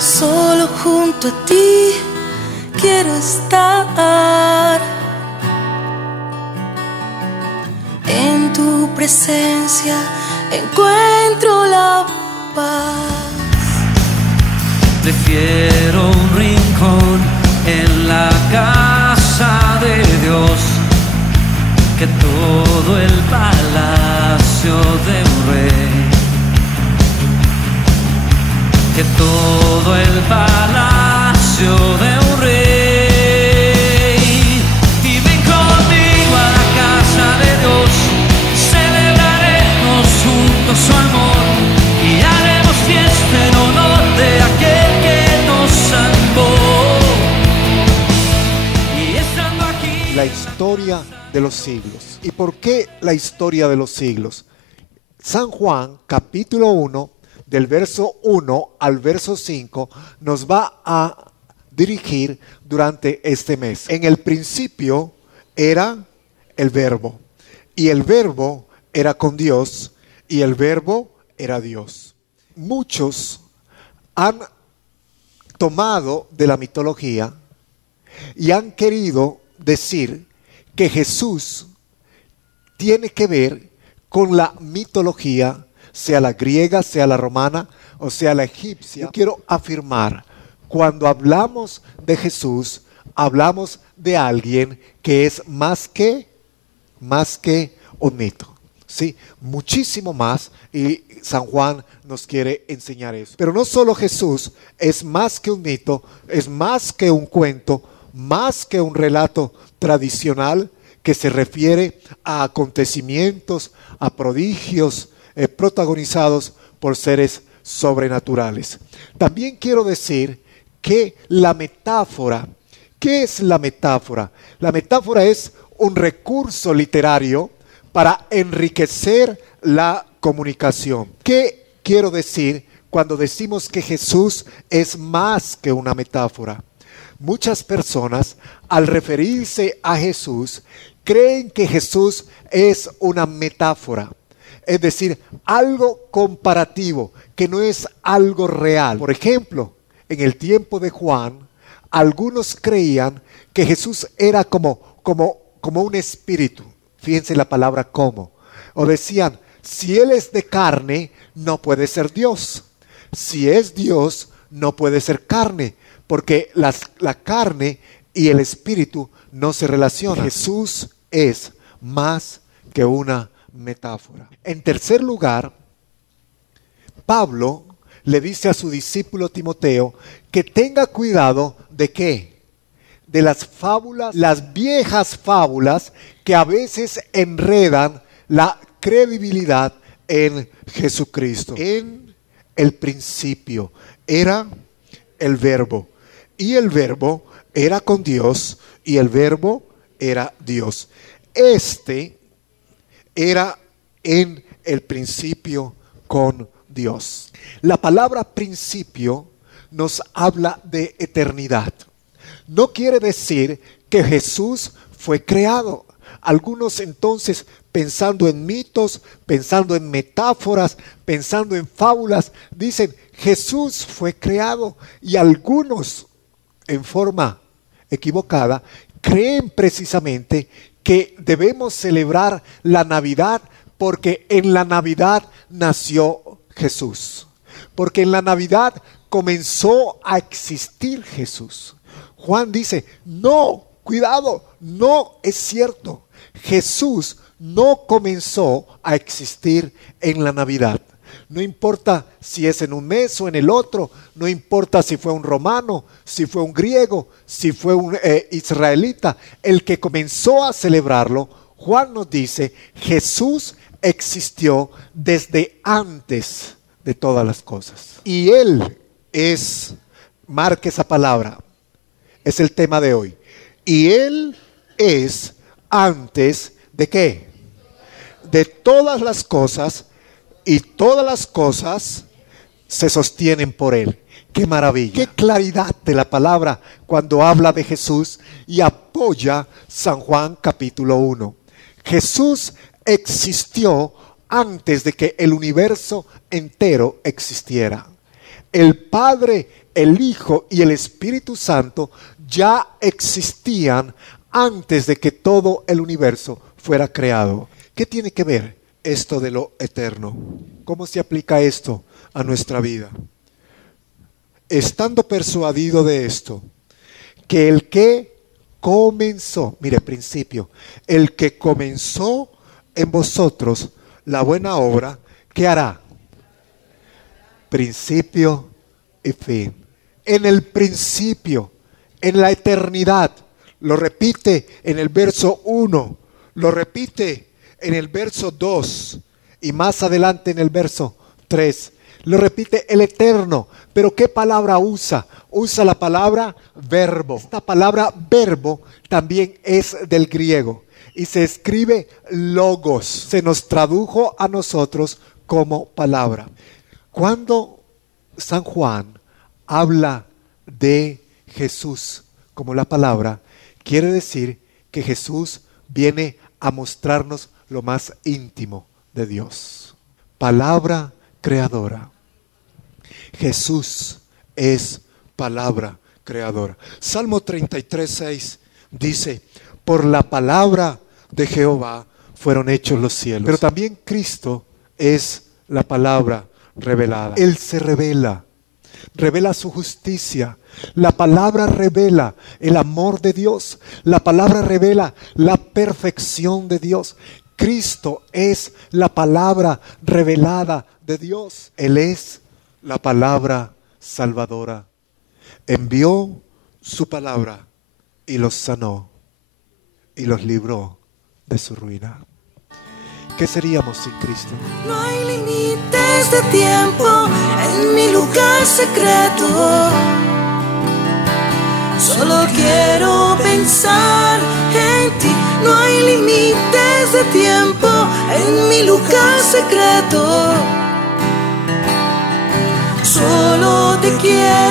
Solo junto a ti quiero estar. En tu presencia encuentro la paz. Prefiero un rincón en la casa de Dios que todo el palacio de un rey. Que todo el palacio de un rey. Y ven conmigo a la casa de Dios, celebraremos juntos su amor y haremos fiesta en honor de aquel que nos salvó. Y estando aquí, la historia de los siglos. ¿Y por qué la historia de los siglos? San Juan, capítulo 1, del verso 1 al verso 5, nos va a dirigir durante este mes. En el principio era el Verbo, y el Verbo era con Dios, y el Verbo era Dios. Muchos han tomado de la mitología y han querido decir que Jesús tiene que ver con la mitología, sea la griega, sea la romana o sea la egipcia. Yo quiero afirmar, cuando hablamos de Jesús, hablamos de alguien que es más que un mito, ¿sí? Muchísimo más, y San Juan nos quiere enseñar eso. Pero no solo Jesús es más que un mito, es más que un cuento, más que un relato tradicional que se refiere a acontecimientos, a prodigios protagonizados por seres sobrenaturales. También quiero decir que la metáfora, ¿qué es la metáfora? La metáfora es un recurso literario para enriquecer la comunicación. ¿Qué quiero decir cuando decimos que Jesús es más que una metáfora? Muchas personas, al referirse a Jesús, creen que Jesús es una metáfora. Es decir, algo comparativo, que no es algo real. Por ejemplo, en el tiempo de Juan, algunos creían que Jesús era como un espíritu. Fíjense la palabra como. O decían, si Él es de carne, no puede ser Dios. Si es Dios, no puede ser carne, porque la carne y el espíritu no se relacionan. Jesús es más que una metáfora. En tercer lugar, Pablo le dice a su discípulo Timoteo que tenga cuidado de ¿qué? De las fábulas, las viejas fábulas que a veces enredan la credibilidad en Jesucristo. En el principio era el Verbo, y el Verbo era con Dios, y el Verbo era Dios. Este era en el principio con Dios. La palabra principio nos habla de eternidad. No quiere decir que Jesús fue creado. Algunos entonces, pensando en mitos, pensando en metáforas, pensando en fábulas, dicen Jesús fue creado, y algunos en forma equivocada creen precisamente que debemos celebrar la Navidad porque en la Navidad nació Jesús, porque en la Navidad comenzó a existir Jesús. Juan dice, no, cuidado, no es cierto. Jesús no comenzó a existir en la Navidad. No importa si es en un mes o en el otro, no importa si fue un romano, si fue un griego, si fue un israelita, el que comenzó a celebrarlo. Juan nos dice, Jesús existió desde antes de todas las cosas. Y Él es, marque esa palabra, es el tema de hoy. Y Él es antes de ¿qué? De todas las cosas, y todas las cosas se sostienen por Él. ¡Qué maravilla! ¡Qué claridad de la palabra cuando habla de Jesús y apoya San Juan capítulo 1! Jesús existió antes de que el universo entero existiera. El Padre el Hijo y el Espíritu Santo ya existían antes de que todo el universo fuera creado. ¿Qué tiene que ver esto de lo eterno? ¿Cómo se aplica esto a nuestra vida? Estando persuadido de esto, que el que comenzó, mire, principio, el que comenzó en vosotros la buena obra, ¿qué hará? Principio y fin. En el principio, en la eternidad, lo repite en el verso 1, lo repite en el verso 2 y más adelante en el verso 3. Lo repite el eterno. Pero ¿qué palabra usa? Usa la palabra verbo. Esta palabra verbo también es del griego y se escribe logos. Se nos tradujo a nosotros como palabra. Cuando San Juan habla de Jesús como la palabra, quiere decir que Jesús viene a mostrarnos lo más íntimo de Dios. Palabra creadora. Jesús es palabra creadora. Salmo 33:6 dice: por la palabra de Jehová fueron hechos los cielos. Pero también Cristo es la palabra revelada. Él se revela, revela su justicia. La palabra revela el amor de Dios. La palabra revela la perfección de Dios. Cristo es la palabra revelada de Dios. Él es la palabra salvadora. Envió su palabra y los sanó y los libró de su ruina. ¿Qué seríamos sin Cristo? No hay límites de tiempo en mi lugar secreto. Solo quiero pensar en ti. No hay límites de tiempo en mi lugar secreto. Solo te quiero